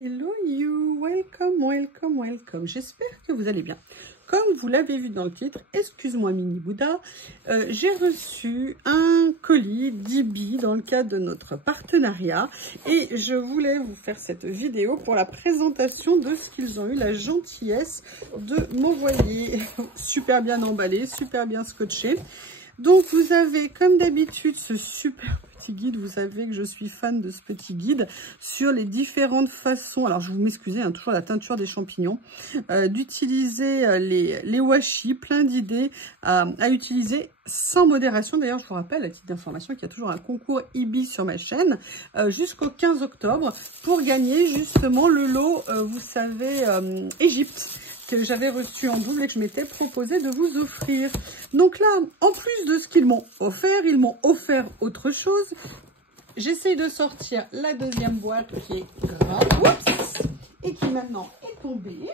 Hello you, welcome, welcome, welcome. J'espère que vous allez bien. Comme vous l'avez vu dans le titre, excuse-moi Mini Bouddha, j'ai reçu un colis d'Ibi dans le cadre de notre partenariat et je voulais vous faire cette vidéo pour la présentation de ce qu'ils ont eu la gentillesse de m'envoyer. Super bien emballé, super bien scotché. Donc vous avez comme d'habitude ce super petit guide, vous savez que je suis fan de ce petit guide sur les différentes façons, alors je vous m'excusez, hein, toujours la teinture des champignons, d'utiliser les washi, plein d'idées à utiliser sans modération. D'ailleurs je vous rappelle à titre d'information qu'il y a toujours un concours Ibi sur ma chaîne jusqu'au 15 octobre pour gagner justement le lot, vous savez, Égypte, que j'avais reçu en double et que je m'étais proposé de vous offrir. Donc là, en plus de ce qu'ils m'ont offert autre chose. J'essaye de sortir la deuxième boîte qui est grave et qui maintenant est tombée.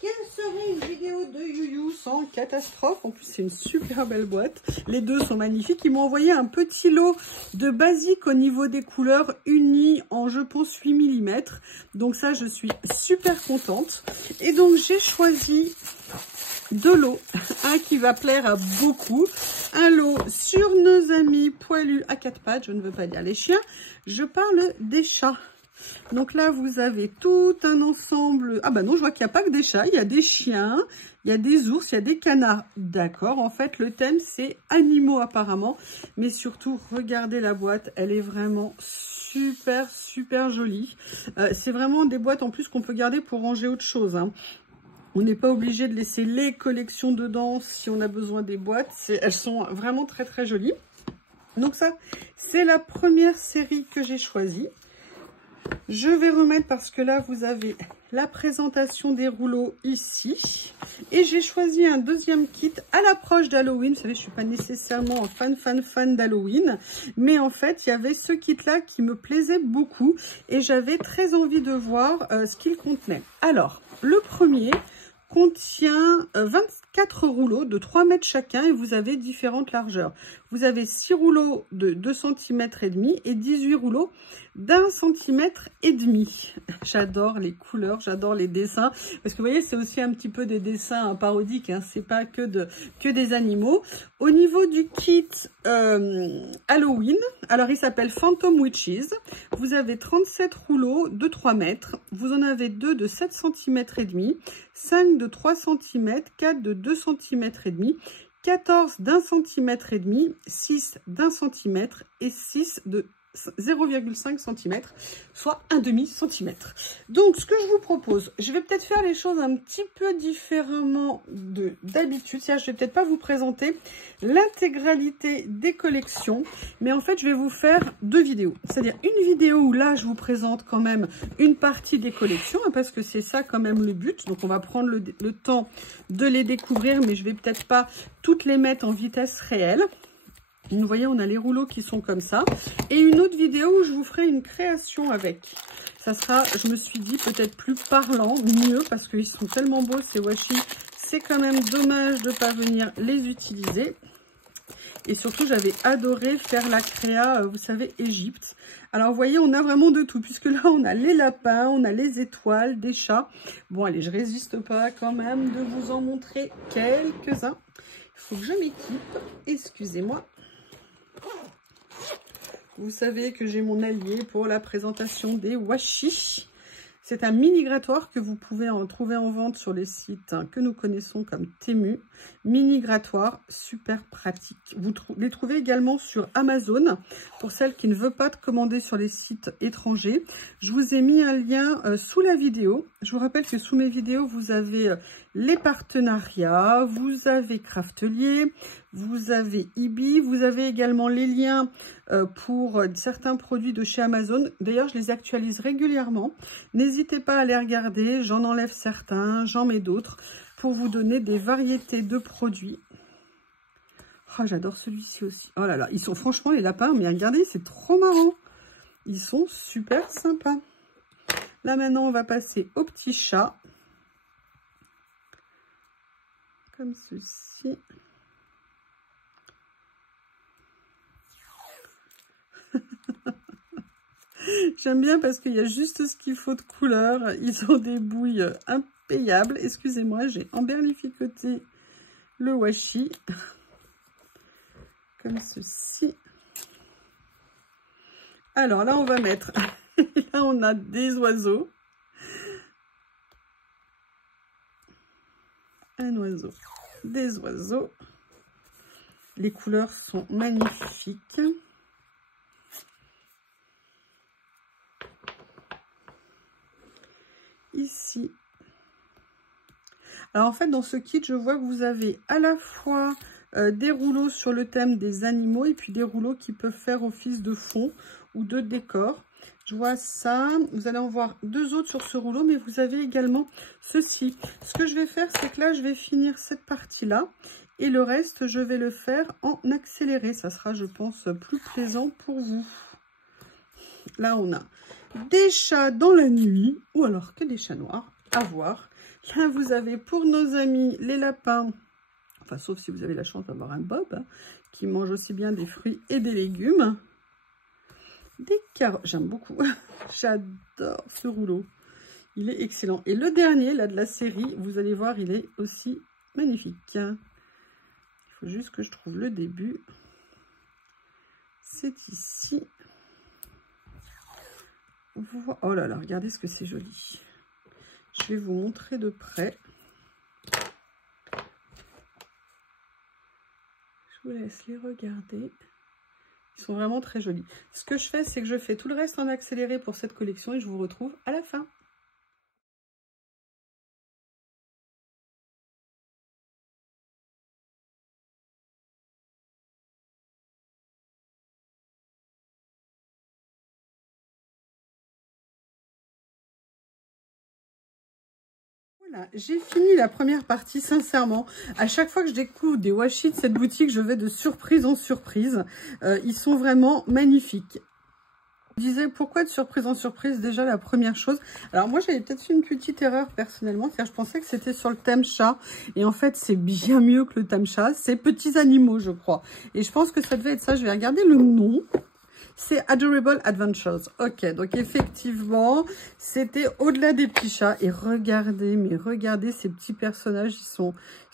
Quelle serait une vidéo de You sans catastrophe? En plus, c'est une super belle boîte. Les deux sont magnifiques. Ils m'ont envoyé un petit lot de basique au niveau des couleurs unies en, je pense, 8 mm. Donc ça, je suis super contente. Et donc, j'ai choisi deux lots. Un qui va plaire à beaucoup. Un lot sur nos amis poilus à quatre pattes. Je ne veux pas dire les chiens. Je parle des chats. Donc là, vous avez tout un ensemble. Ah bah non, je vois qu'il n'y a pas que des chats. Il y a des chiens, il y a des ours, il y a des canards. D'accord, en fait, le thème, c'est animaux apparemment. Mais surtout, regardez la boîte. Elle est vraiment super, super jolie. C'est vraiment des boîtes en plus qu'on peut garder pour ranger autre chose, hein. On n'est pas obligé de laisser les collections dedans si on a besoin des boîtes. Elles sont vraiment très, très jolies. Donc ça, c'est la première série que j'ai choisie. Je vais remettre parce que là, vous avez la présentation des rouleaux ici. Et j'ai choisi un deuxième kit à l'approche d'Halloween. Vous savez, je ne suis pas nécessairement fan d'Halloween. Mais en fait, il y avait ce kit-là qui me plaisait beaucoup. Et j'avais très envie de voir ce qu'il contenait. Alors, le premier contient 24 rouleaux de 3 mètres chacun et vous avez différentes largeurs. Vous avez 6 rouleaux de 2 cm et demi et 18 rouleaux d'1 cm et demi. J'adore les couleurs, j'adore les dessins parce que vous voyez, c'est aussi un petit peu des dessins parodiques, hein, c'est pas que des animaux. Au niveau du kit Halloween, alors il s'appelle Phantom Witches. Vous avez 37 rouleaux de 3 mètres, vous en avez 2 de 7 cm et demi, 5 de 3 cm, 4 de 2 cm et demi, 14 d'1 cm et demi, 6 d'1 cm et 6 de 0,5 cm, soit un demi-centimètre. Donc, ce que je vous propose, je vais peut-être faire les choses un petit peu différemment d'habitude. C'est-à-dire, je vais peut-être pas vous présenter l'intégralité des collections, mais en fait, je vais vous faire deux vidéos. C'est-à-dire une vidéo où là, je vous présente quand même une partie des collections, hein, parce que c'est ça quand même le but. Donc, on va prendre le temps de les découvrir, mais je vais peut-être pas toutes les mettre en vitesse réelle. Vous voyez, on a les rouleaux qui sont comme ça. Et une autre vidéo où je vous ferai une création avec. Ça sera, je me suis dit, peut-être plus parlant, mieux, parce qu'ils sont tellement beaux, ces washi. C'est quand même dommage de ne pas venir les utiliser. Et surtout, j'avais adoré faire la créa, vous savez, Égypte. Alors, vous voyez, on a vraiment de tout, puisque là, on a les lapins, on a les étoiles, des chats. Bon, allez, je résiste pas quand même de vous en montrer quelques-uns. Il faut que je m'équipe. Excusez-moi. Vous savez que j'ai mon allié pour la présentation des washi. C'est un mini grattoir que vous pouvez en trouver en vente sur les sites que nous connaissons comme Temu. Mini grattoir, super pratique. Vous les trouvez également sur Amazon pour celles qui ne veulent pas commander sur les sites étrangers. Je vous ai mis un lien sous la vidéo. Je vous rappelle que sous mes vidéos, vous avez les partenariats, vous avez Craftelier, vous avez Ibi, vous avez également les liens pour certains produits de chez Amazon. D'ailleurs, je les actualise régulièrement. N'hésitez pas à les regarder, j'en enlève certains, j'en mets d'autres pour vous donner des variétés de produits. Oh, j'adore celui-ci aussi. Oh là là, ils sont franchement les lapins, mais regardez, c'est trop marrant. Ils sont super sympas. Là, maintenant, on va passer au petit chat. Comme ceci. J'aime bien parce qu'il y a juste ce qu'il faut de couleur. Ils ont des bouilles impayables. Excusez-moi, j'ai emberlificoté le washi. Comme ceci. Alors là, on va mettre... là, on a des oiseaux. Un oiseau. Des oiseaux. Les couleurs sont magnifiques. Ici. Alors en fait, dans ce kit, je vois que vous avez à la fois des rouleaux sur le thème des animaux et puis des rouleaux qui peuvent faire office de fond ou de décor. Je vois ça. Vous allez en voir deux autres sur ce rouleau, mais vous avez également ceci. Ce que je vais faire, c'est que là, je vais finir cette partie-là. Et le reste, je vais le faire en accéléré. Ça sera, je pense, plus plaisant pour vous. Là, on a des chats dans la nuit, ou alors que des chats noirs, à voir. Là, vous avez pour nos amis les lapins, enfin, sauf si vous avez la chance d'avoir un bob, hein, qui mange aussi bien des fruits et des légumes. Des carottes, j'aime beaucoup. J'adore ce rouleau. Il est excellent. Et le dernier, là, de la série, vous allez voir, il est aussi magnifique. Il faut juste que je trouve le début. C'est ici. Oh là là, regardez ce que c'est joli. Je vais vous montrer de près. Je vous laisse les regarder. Ils sont vraiment très jolis. Ce que je fais, c'est que je fais tout le reste en accéléré pour cette collection et je vous retrouve à la fin. Voilà, j'ai fini la première partie, sincèrement. À chaque fois que je découvre des washi de cette boutique, je vais de surprise en surprise. Ils sont vraiment magnifiques. Je disais pourquoi de surprise en surprise, déjà la première chose. Alors moi j'avais peut-être fait une petite erreur personnellement, car je pensais que c'était sur le thème chat. Et en fait c'est bien mieux que le thème chat, c'est petits animaux je crois. Et je pense que ça devait être ça, je vais regarder le nom. C'est Adorable Adventures. Ok, donc effectivement, c'était au-delà des petits chats. Et regardez, mais regardez ces petits personnages.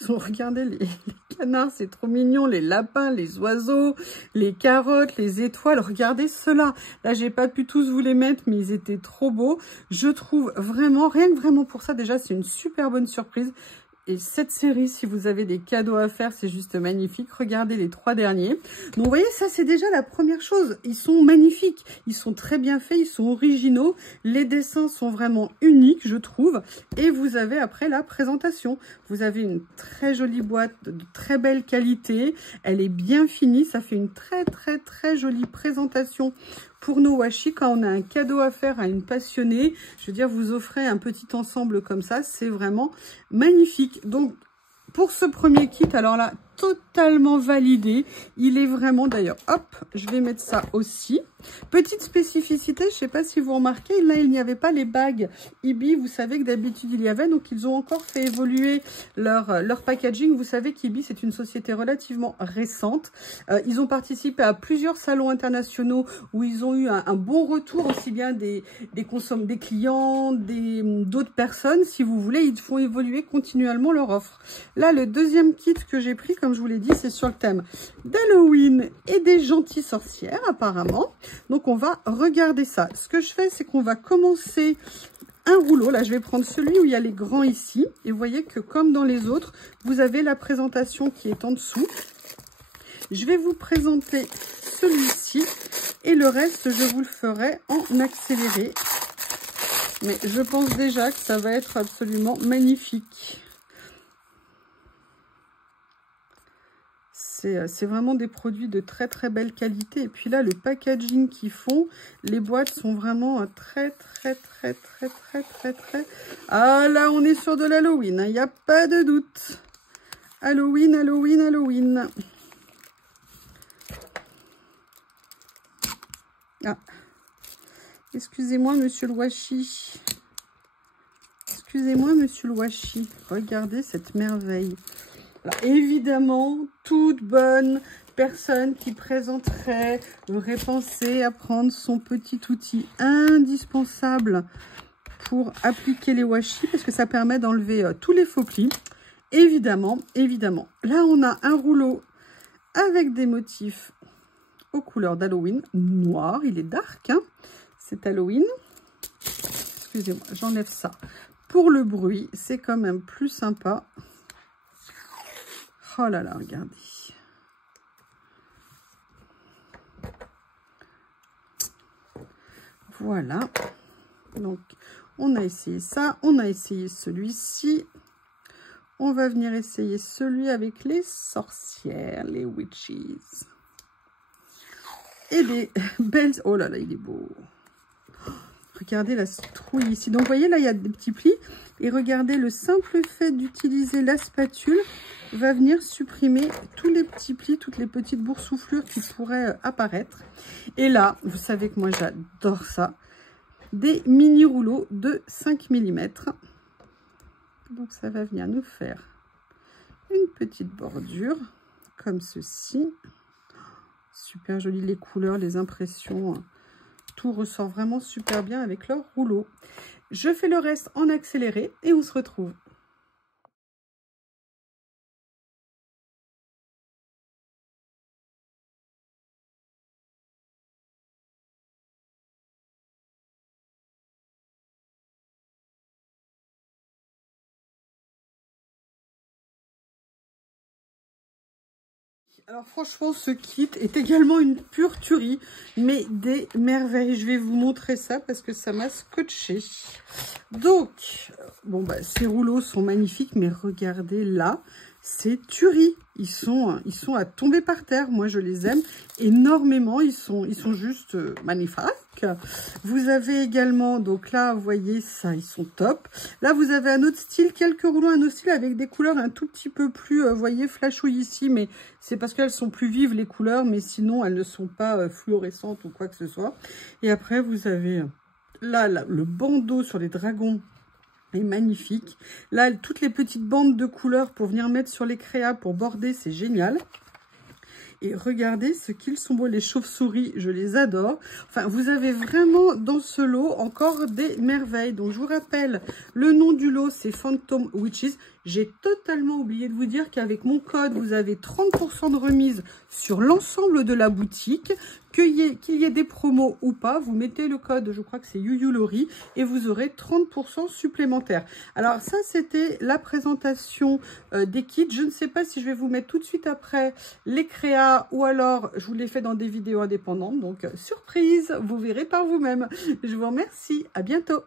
Regardez les canards, c'est trop mignon. Les lapins, les oiseaux, les carottes, les étoiles. Regardez ceux-là. Là, j'ai pas pu tous vous les mettre, mais ils étaient trop beaux. Je trouve vraiment, rien que vraiment pour ça, déjà, c'est une super bonne surprise. Et cette série, si vous avez des cadeaux à faire, c'est juste magnifique. Regardez les 3 derniers. Donc, vous voyez, ça, c'est déjà la première chose. Ils sont magnifiques. Ils sont très bien faits. Ils sont originaux. Les dessins sont vraiment uniques, je trouve. Et vous avez après la présentation. Vous avez une très jolie boîte de très belle qualité. Elle est bien finie. Ça fait une très, très, très jolie présentation pour nos washi. Quand on a un cadeau à faire à une passionnée, je veux dire, vous offrez un petit ensemble comme ça, c'est vraiment magnifique. Donc, pour ce premier kit, alors là, totalement validé. Il est vraiment, d'ailleurs, hop, je vais mettre ça aussi. Petite spécificité, je ne sais pas si vous remarquez, là, il n'y avait pas les bagues Ibi. Vous savez que d'habitude, il y avait. Donc, ils ont encore fait évoluer leur packaging. Vous savez qu'Ibi, c'est une société relativement récente. Ils ont participé à plusieurs salons internationaux où ils ont eu un bon retour, aussi bien des clients, d'autres personnes. Si vous voulez, ils font évoluer continuellement leur offre. Là, le deuxième kit que j'ai pris, comme je vous l'ai dit, c'est sur le thème d'Halloween et des gentilles sorcières, apparemment. Donc, on va regarder ça. Ce que je fais, c'est qu'on va commencer un rouleau. Là, je vais prendre celui où il y a les grands ici. Et vous voyez que, comme dans les autres, vous avez la présentation qui est en dessous. Je vais vous présenter celui-ci. Et le reste, je vous le ferai en accéléré. Mais je pense déjà que ça va être absolument magnifique. C'est vraiment des produits de très très belle qualité. Et puis là, le packaging qu'ils font, les boîtes sont vraiment très. Ah là, on est sur de l'Halloween, il n'y a pas de doute. Halloween, Halloween, Halloween. Ah, excusez-moi, monsieur le washi. Excusez-moi, monsieur le washi. Regardez cette merveille. Alors, évidemment, toute bonne personne qui aurait pensé à prendre son petit outil indispensable pour appliquer les washi, parce que ça permet d'enlever tous les faux plis. Évidemment, évidemment. Là, on a un rouleau avec des motifs aux couleurs d'Halloween. Noir, il est dark, hein. C'est Halloween. Excusez-moi, j'enlève ça. Pour le bruit, c'est quand même plus sympa. Oh là là, regardez. Voilà. Donc, on a essayé ça. On a essayé celui-ci. On va venir essayer celui avec les sorcières, les witches. Et les belles... Oh là là, il est beau. Regardez la citrouille ici. Donc, vous voyez, là, il y a des petits plis. Et regardez, le simple fait d'utiliser la spatule va venir supprimer tous les petits plis, toutes les petites boursouflures qui pourraient apparaître. Et là, vous savez que moi, j'adore ça. Des mini rouleaux de 5 mm. Donc, ça va venir nous faire une petite bordure comme ceci. Super joli, les couleurs, les impressions. Tout ressort vraiment super bien avec leur rouleau. Je fais le reste en accéléré et on se retrouve. Alors franchement, ce kit est également une pure tuerie, mais des merveilles. Je vais vous montrer ça parce que ça m'a scotché. Donc, bon bah ces rouleaux sont magnifiques, mais regardez là, c'est tuerie. Ils sont à tomber par terre. Moi, je les aime énormément. Ils sont juste magnifiques. Vous avez également, donc là, vous voyez ça, ils sont top. Là, vous avez un autre style, quelques rouleaux, un autre style avec des couleurs un tout petit peu plus, vous voyez, flashouille ici, mais c'est parce qu'elles sont plus vives, les couleurs, mais sinon, elles ne sont pas fluorescentes ou quoi que ce soit. Et après, vous avez là le bandeau sur les dragons. Est magnifique. Là, toutes les petites bandes de couleurs pour venir mettre sur les créas pour border, c'est génial. Et regardez ce qu'ils sont beaux, les chauves-souris, je les adore. Enfin, vous avez vraiment dans ce lot encore des merveilles. Donc, je vous rappelle, le nom du lot, c'est Phantom Witches. J'ai totalement oublié de vous dire qu'avec mon code, vous avez 30% de remise sur l'ensemble de la boutique. Qu'il y ait des promos ou pas, vous mettez le code, je crois que c'est YuYuLori, et vous aurez 30% supplémentaires. Alors ça, c'était la présentation des kits. Je ne sais pas si je vais vous mettre tout de suite après les créas ou alors je vous les fais dans des vidéos indépendantes. Donc surprise, vous verrez par vous-même. Je vous remercie, à bientôt.